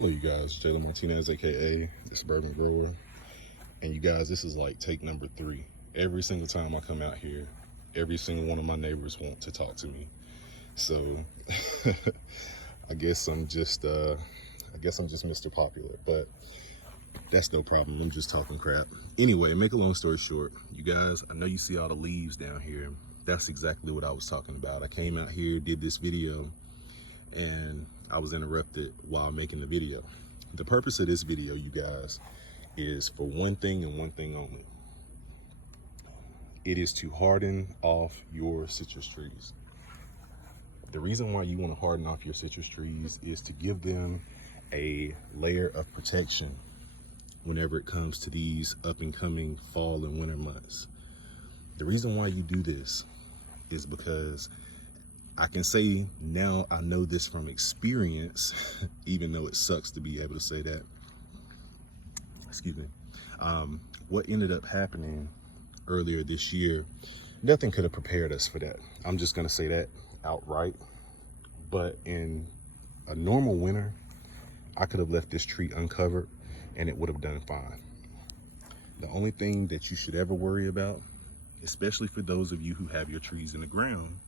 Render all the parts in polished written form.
Hello, you guys. Jalen Martinez, aka the Suburban Grower, and you guys, this is like take number 3. Every single time I come out here, every single one of my neighbors want to talk to me. So I guess I'm just Mr. Popular, but that's no problem. I'm just talking crap. Anyway, make a long story short, you guys, I know you see all the leaves down here. That's exactly what I was talking about. I came out here, did this video, and I was interrupted while making the video. The purpose of this video, you guys, is for one thing and one thing only. It is to harden off your citrus trees. The reason why you want to harden off your citrus trees is to give them a layer of protection whenever it comes to these up and coming fall and winter months. The reason why you do this is because I can say now I know this from experience, even though it sucks to be able to say that. Excuse me. What ended up happening earlier this year, nothing could have prepared us for that. I'm just going to say that outright. But in a normal winter, I could have left this tree uncovered and it would have done fine. The only thing that you should ever worry about, especially for those of you who have your trees in the ground,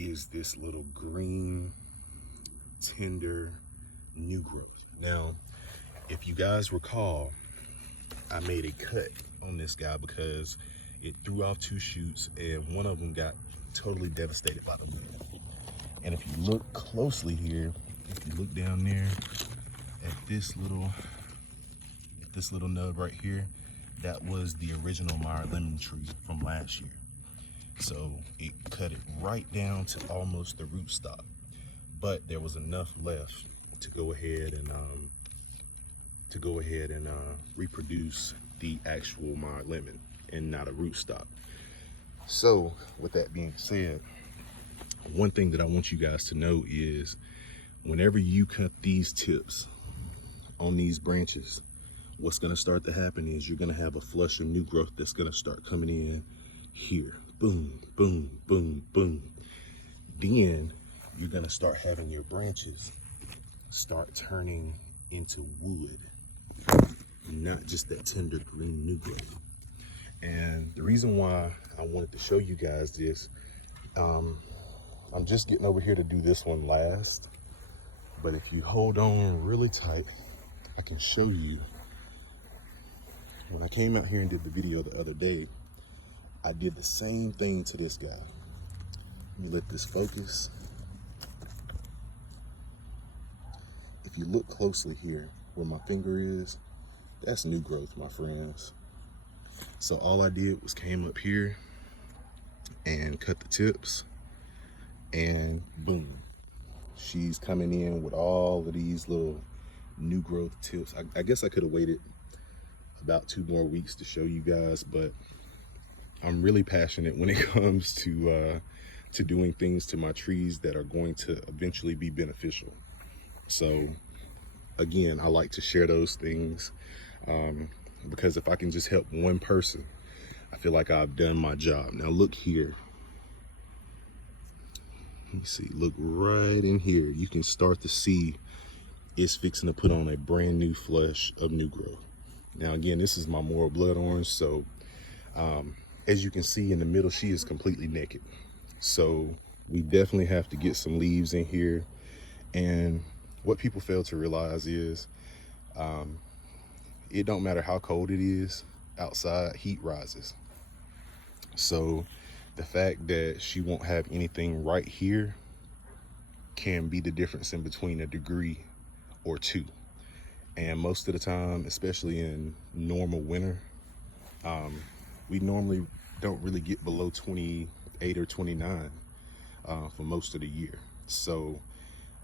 is this little green, tender new growth. Now, if you guys recall, I made a cut on this guy because it threw off 2 shoots and one of them got totally devastated by the wind. And if you look closely here, if you look down there at this little nub right here, that was the original Meyer lemon tree from last year. So it cut it right down to almost the root stock, but there was enough left to go ahead and reproduce the actual Meyer lemon and not a root stock. So with that being said, one thing that I want you guys to know is whenever you cut these tips on these branches, what's going to start to happen is you're going to have a flush of new growth that's going to start coming in here. Boom, boom, boom, boom. Then you're gonna start having your branches start turning into wood, not just that tender green new growth. And the reason why I wanted to show you guys this, I'm just getting over here to do this one last, but if you hold on really tight, I can show you. When I came out here and did the video the other day, I did the same thing to this guy. Let me let this focus. If you look closely here where my finger is, that's new growth, my friends. So all I did was came up here and cut the tips, and boom, she's coming in with all of these little new growth tips. I guess I could have waited about 2 more weeks to show you guys, but I'm really passionate when it comes to doing things to my trees that are going to eventually be beneficial. So again, I like to share those things because if I can just help one person, I feel like I've done my job. Now look here. Let me see, look right in here. You can start to see it's fixing to put on a brand new flush of new growth. Now again, this is my Moral Blood Orange, so as you can see in the middle, she is completely naked. So we definitely have to get some leaves in here. And what people fail to realize is it don't matter how cold it is outside, heat rises. So the fact that she won't have anything right here can be the difference in between a degree or 2. And most of the time, especially in normal winter, we normally don't really get below 28 or 29 for most of the year. So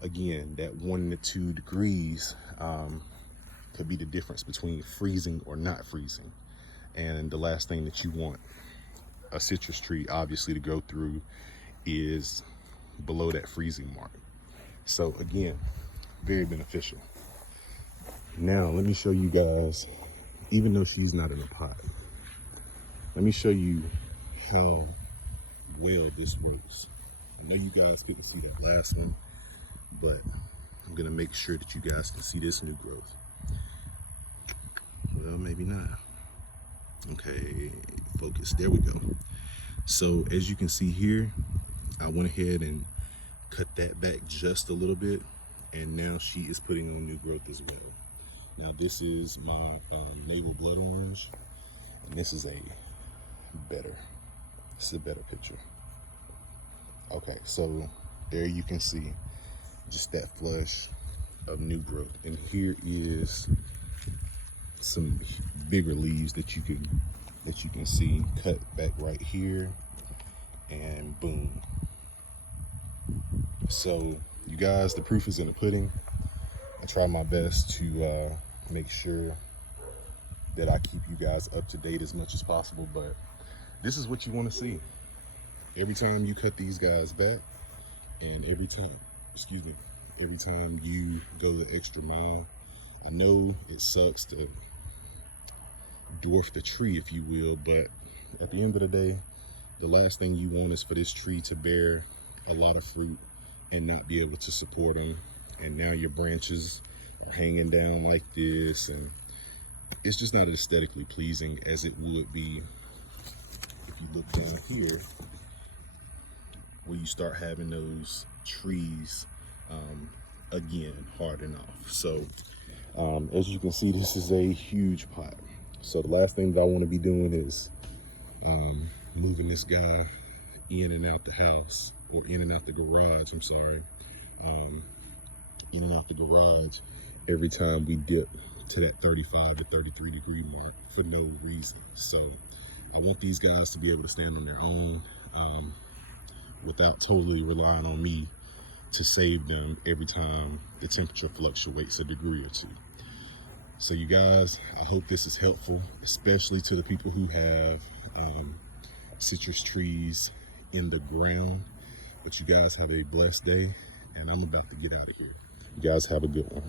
again, that 1 to 2 degrees could be the difference between freezing or not freezing. And the last thing that you want a citrus tree obviously to go through is below that freezing mark. So again, very beneficial. Now let me show you guys, even though she's not in a pot, let me show you how well this works. I know you guys couldn't see that last one, but I'm gonna make sure that you guys can see this new growth. Well, maybe not. Okay, focus, there we go. So as you can see here, I went ahead and cut that back just a little bit, and now she is putting on new growth as well. Now this is my navel blood orange, and this is a better picture. Okay, so there you can see just that flush of new growth, and here is some bigger leaves that you can see cut back right here, and boom. So you guys, the proof is in the pudding. I try my best to make sure that I keep you guys up to date as much as possible, but this is what you want to see. Every time you cut these guys back, and every time you go the extra mile, I know it sucks to dwarf the tree, if you will, but at the end of the day, the last thing you want is for this tree to bear a lot of fruit and not be able to support them, and now your branches are hanging down like this, and it's just not as aesthetically pleasing as it would be if you look down here, where you start having those trees again harden off. So as you can see, this is a huge pot. So the last thing that I want to be doing is moving this guy in and out the house, or in and out the garage, I'm sorry, in and out the garage every time we dip to that 35 to 33 degree mark for no reason. So I want these guys to be able to stand on their own without totally relying on me to save them every time the temperature fluctuates a degree or two. So you guys, I hope this is helpful, especially to the people who have citrus trees in the ground. But you guys have a blessed day, and I'm about to get out of here. You guys have a good one.